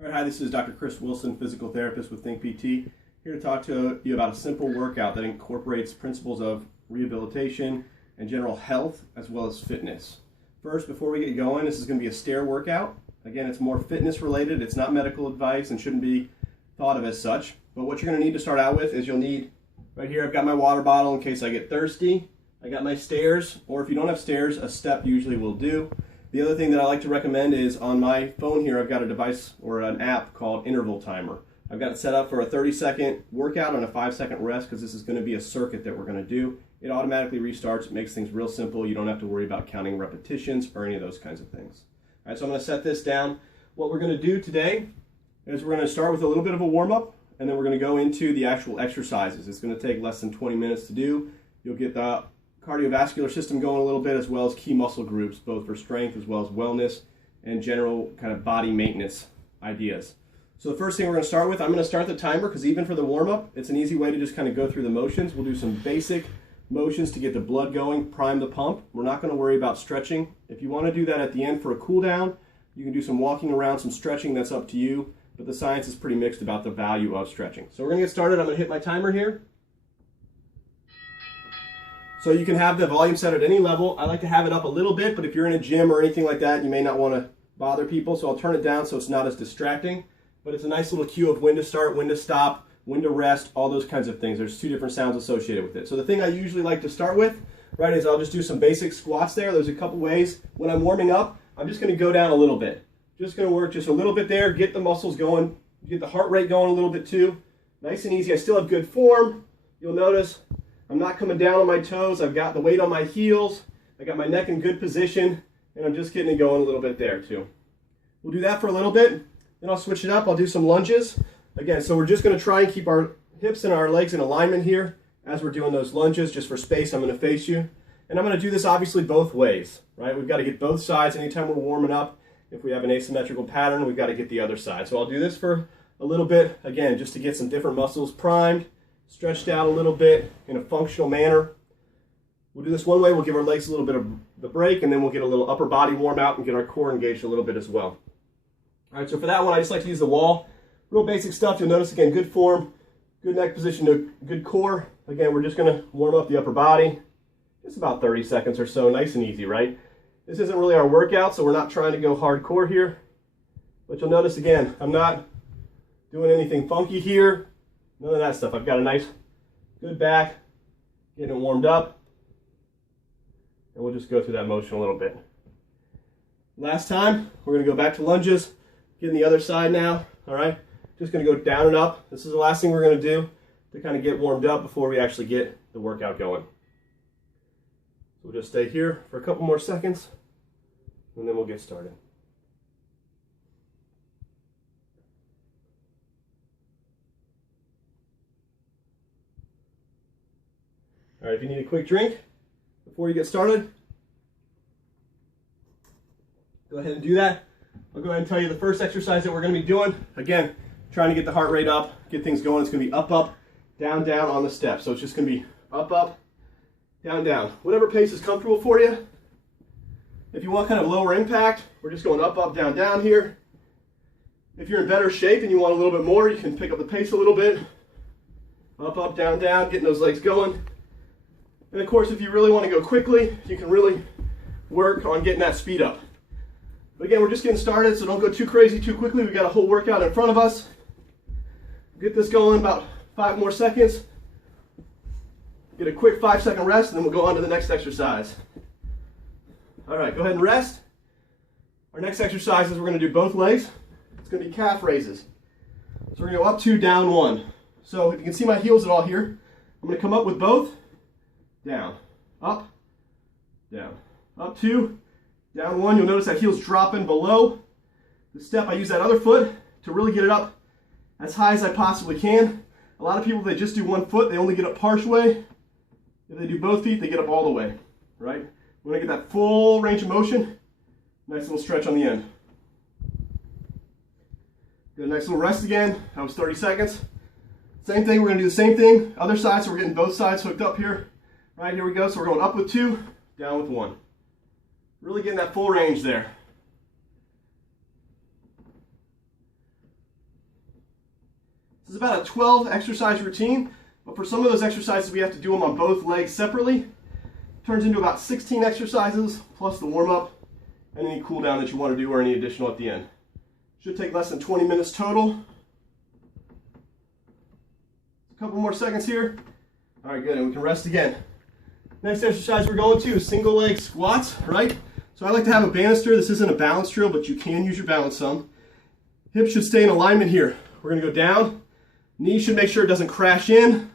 All right, hi, this is Dr. Chris Wilson, physical therapist with Think PT, here to talk to you about a simple workout that incorporates principles of rehabilitation and general health as well as fitness. First, before we get going, this is going to be a stair workout. Again, it's more fitness related. It's not medical advice and shouldn't be thought of as such. But what you're going to need to start out with is you'll need, right here, I've got my water bottle in case I get thirsty. I got my stairs, or if you don't have stairs, a step usually will do. The other thing that I like to recommend is on my phone here, I've got a device or an app called Interval Timer. I've got it set up for a 30-second workout and a 5-second rest because this is going to be a circuit that we're going to do. It automatically restarts. It makes things real simple. You don't have to worry about counting repetitions or any of those kinds of things. All right, so I'm going to set this down. What we're going to do today is we're going to start with a little bit of a warm-up, and then we're going to go into the actual exercises. It's going to take less than 20 minutes to do. You'll get the cardiovascular system going a little bit, as well as key muscle groups, both for strength as well as wellness and general kind of body maintenance ideas. So the first thing we're going to start with, I'm going to start the timer because even for the warm-up, it's an easy way to just kind of go through the motions. We'll do some basic motions to get the blood going, prime the pump. We're not going to worry about stretching. If you want to do that at the end for a cool down, you can do some walking around, some stretching, that's up to you, but the science is pretty mixed about the value of stretching. So we're going to get started. I'm going to hit my timer here. So you can have the volume set at any level. I like to have it up a little bit, but if you're in a gym or anything like that, you may not want to bother people, so I'll turn it down so it's not as distracting. But it's a nice little cue of when to start, when to stop, when to rest, all those kinds of things. There's 2 different sounds associated with it. So the thing I usually like to start with, right, is I'll just do some basic squats there. There's a couple ways. When I'm warming up, I'm just going to go down a little bit. Just going to work just a little bit there, get the muscles going, get the heart rate going a little bit too. Nice and easy. I still have good form. You'll notice I'm not coming down on my toes. I've got the weight on my heels. I got my neck in good position, and I'm just getting it going a little bit there too. We'll do that for a little bit, then I'll switch it up. I'll do some lunges. Again, so we're just going to try and keep our hips and our legs in alignment here as we're doing those lunges. Just for space, I'm going to face you. And I'm going to do this obviously both ways, right? We've got to get both sides anytime we're warming up. If we have an asymmetrical pattern, we've got to get the other side. So I'll do this for a little bit, again, just to get some different muscles primed, stretched out a little bit in a functional manner. We'll do this one way. We'll give our legs a little bit of the break, and then we'll get a little upper body warm out and get our core engaged a little bit as well. All right, so for that one, I just like to use the wall. Real basic stuff. You'll notice, again, good form, good neck position, good core. Again, we're just going to warm up the upper body. Just about 30 seconds or so. Nice and easy, right? This isn't really our workout, so we're not trying to go hardcore here. But you'll notice, again, I'm not doing anything funky here. None of that stuff. I've got a nice, good back, getting it warmed up. And we'll just go through that motion a little bit. Last time, we're going to go back to lunges. Getting the other side now, all right? Just going to go down and up. This is the last thing we're going to do to kind of get warmed up before we actually get the workout going. So we'll just stay here for a couple more seconds, and then we'll get started. All right, if you need a quick drink before you get started, go ahead and do that. I'll go ahead and tell you the first exercise that we're going to be doing. Again, trying to get the heart rate up, get things going. It's going to be up, up, down, down on the step. So it's just going to be up, up, down, down. Whatever pace is comfortable for you. If you want kind of lower impact, we're just going up, up, down, down here. If you're in better shape and you want a little bit more, you can pick up the pace a little bit. Up, up, down, down, getting those legs going. And of course, if you really want to go quickly, you can really work on getting that speed up. But again, we're just getting started, so don't go too crazy too quickly. We've got a whole workout in front of us. Get this going about 5 more seconds. Get a quick 5-second rest, and then we'll go on to the next exercise. All right, go ahead and rest. Our next exercise is we're going to do both legs. It's going to be calf raises. So we're going to go up 2, down 1. So if you can see my heels at all here, I'm going to come up with both. Down, up, 2, down 1. You'll notice that heel's dropping below the step. I use that other foot to really get it up as high as I possibly can. A lot of people, they just do one foot, they only get up partial way. If they do both feet, they get up all the way, right? We want to get that full range of motion. Nice little stretch on the end. Get a nice little rest again. That was 30 seconds. Same thing, we're going to do the same thing. Other side, so we're getting both sides hooked up here. Right, here we go. So we're going up with 2, down with 1. Really getting that full range there. This is about a 12 exercise routine, but for some of those exercises we have to do them on both legs separately. Turns into about 16 exercises plus the warm-up and any cool down that you want to do or any additional at the end. Should take less than 20 minutes total. A couple more seconds here. All right, good, and we can rest again. Next exercise we're going to is single leg squats, right? So I like to have a banister. This isn't a balance drill, but you can use your balance some. Hips should stay in alignment here. We're gonna go down. Knees should make sure it doesn't crash in.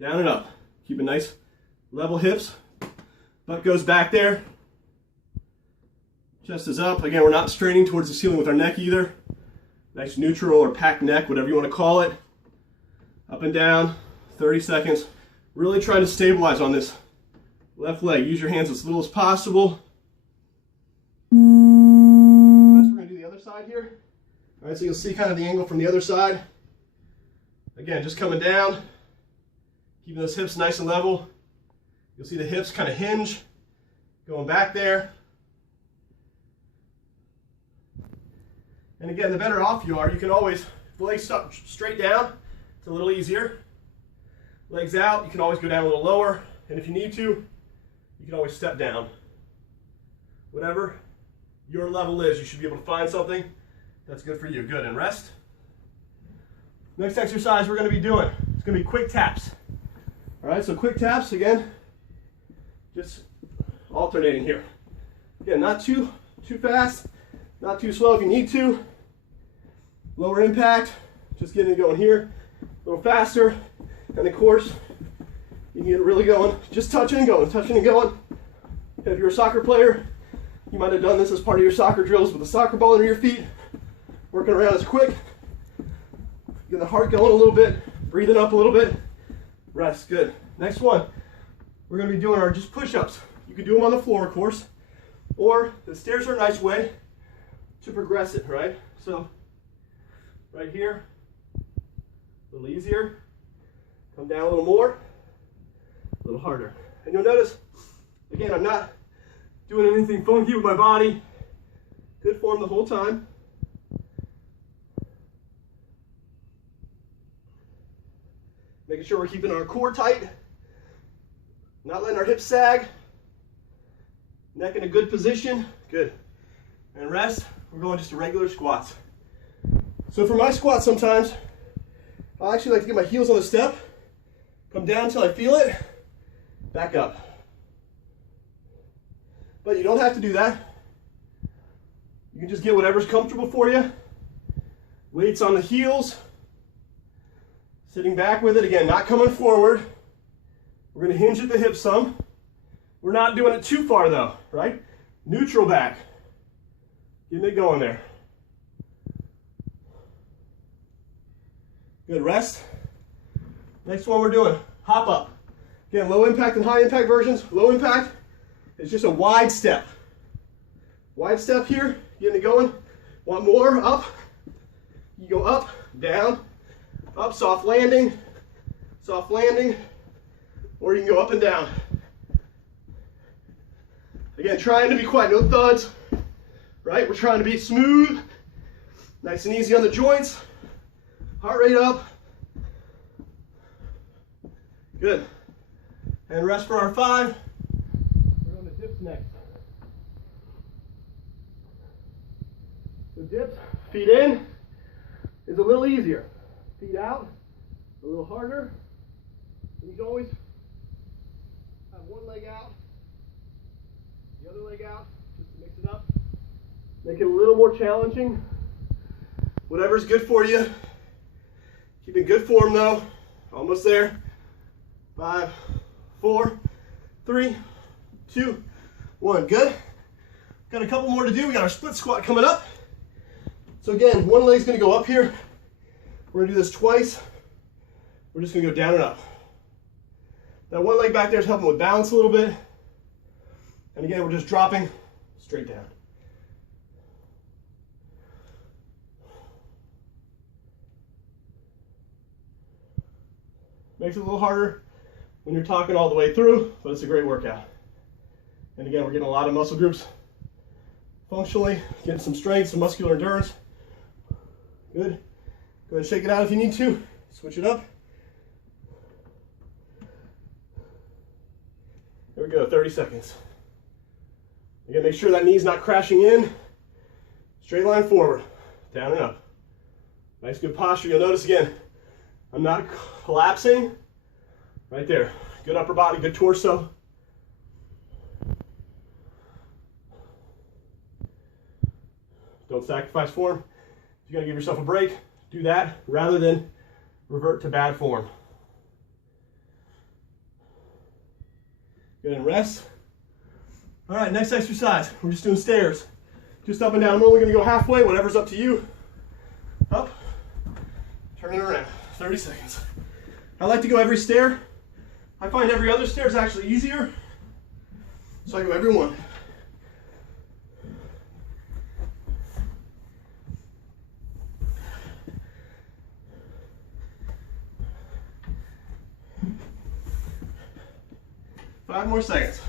Down and up. Keep it nice, level hips. Butt goes back there. Chest is up. Again, we're not straining towards the ceiling with our neck either. Nice neutral or packed neck, whatever you want to call it. Up and down, 30 seconds. Really try to stabilize on this left leg. Use your hands as little as possible. Next, we're going to do the other side here. All right, so you'll see kind of the angle from the other side. Again, just coming down, keeping those hips nice and level. You'll see the hips kind of hinge, going back there. And again, the better off you are, you can always, if the legs up straight down, it's a little easier. Legs out, you can always go down a little lower. And if you need to, you can always step down. Whatever your level is, you should be able to find something that's good for you. Good, and rest. Next exercise we're going to be doing, it's going to be quick taps. All right, so quick taps, again, just alternating here. Again, not too fast, not too slow if you need to. Lower impact, just getting it going here. A little faster, and of course, you can get it really going. Just touching and going, touching and going. If you're a soccer player, you might have done this as part of your soccer drills with a soccer ball under your feet. Working around as quick. Get the heart going a little bit, breathing up a little bit. Rest, good. Next one, we're going to be doing our just push-ups. You can do them on the floor, of course, or the stairs are a nice way to progress it, right? So, right here, a little easier. Come down a little more, a little harder. And you'll notice, again, I'm not doing anything funky with my body. Good form the whole time. Making sure we're keeping our core tight, not letting our hips sag. Neck in a good position, good. And rest, we're going just to regular squats. So for my squat sometimes, I actually like to get my heels on the step, come down until I feel it, back up. But you don't have to do that. You can just get whatever's comfortable for you. Weights on the heels. Sitting back with it, again, not coming forward. We're going to hinge at the hips some. We're not doing it too far though, right? Neutral back. Getting it going there. Good, rest. Next one we're doing, hop up. Again, low impact and high impact versions. Low impact is just a wide step. Wide step here, getting it going. Want more, up. You go up, down, up, soft landing, or you can go up and down. Again, trying to be quiet, no thuds, right? We're trying to be smooth, nice and easy on the joints, heart rate up. Good. And rest for our 5. We're on the dips next. The dips, feet in, is a little easier. Feet out, a little harder. And you can always have one leg out, the other leg out, just to mix it up. Make it a little more challenging. Whatever's good for you. Keep in good form though. Almost there. 5, 4, 3, 2, 1. Good. Got a couple more to do. We got our split squat coming up. So again, one leg's going to go up here. We're going to do this twice. We're just going to go down and up. That one leg back there is helping with balance a little bit. And again, we're just dropping straight down. Makes it a little harder when you're talking all the way through, but it's a great workout. And again, we're getting a lot of muscle groups functionally, getting some strength, some muscular endurance. Good. Go ahead and shake it out if you need to. Switch it up. There we go, 30 seconds. Again, make sure that knee's not crashing in. Straight line forward, down and up. Nice, good posture. You'll notice again, I'm not collapsing. Right there. Good upper body, good torso. Don't sacrifice form. If you're gonna give yourself a break, do that rather than revert to bad form. Good, and rest. All right, next exercise. We're just doing stairs. Just up and down. I'm only gonna go halfway, whatever's up to you. Up, turn it around, 30 seconds. I like to go every stair. I find every other stair is actually easier. So I go every one. Five more seconds.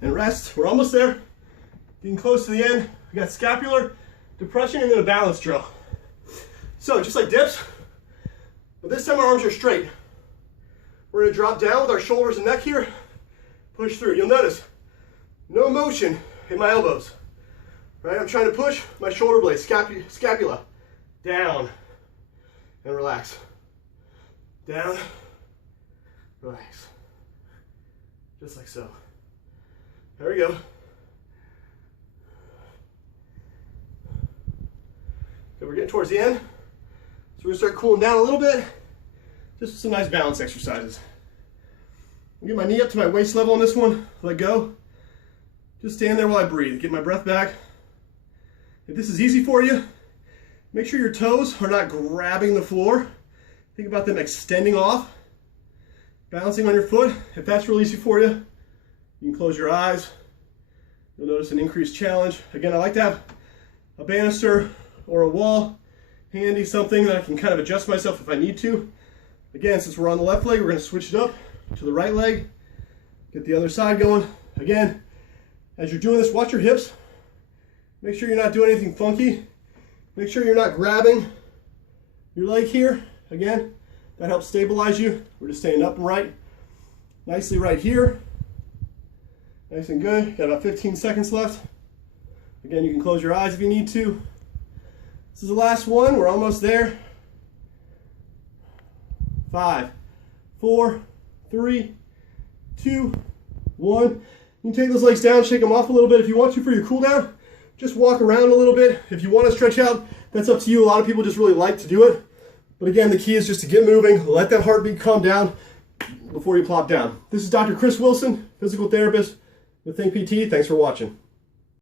And rest. We're almost there. Getting close to the end. We got scapular depression and then a balance drill. So just like dips, but this time our arms are straight. We're gonna drop down with our shoulders and neck here. Push through. You'll notice no motion in my elbows. Right? I'm trying to push my shoulder blades, scapula, down and relax. Down, relax. Just like so. There we go. Okay, we're getting towards the end. So we're gonna start cooling down a little bit. Just some nice balance exercises. I'll get my knee up to my waist level on this one. Let go. Just stand there while I breathe. Get my breath back. If this is easy for you, make sure your toes are not grabbing the floor. Think about them extending off. Balancing on your foot. If that's real easy for you, you can close your eyes. You'll notice an increased challenge. Again, I like to have a banister or a wall handy, something that I can kind of adjust myself if I need to. Again, since we're on the left leg, we're going to switch it up to the right leg. Get the other side going. Again, as you're doing this, watch your hips. Make sure you're not doing anything funky. Make sure you're not grabbing your leg here. Again, that helps stabilize you. We're just staying up and right. Nicely right here. Nice and good. Got about 15 seconds left. Again, you can close your eyes if you need to. This is the last one. We're almost there. 5, 4, 3, 2, 1. You can take those legs down, shake them off a little bit if you want to for your cool down. Just walk around a little bit. If you want to stretch out, that's up to you. A lot of people just really like to do it. But again, the key is just to get moving, let that heartbeat calm down before you plop down. This is Dr. Chris Wilson, physical therapist with Think PT. Thanks for watching.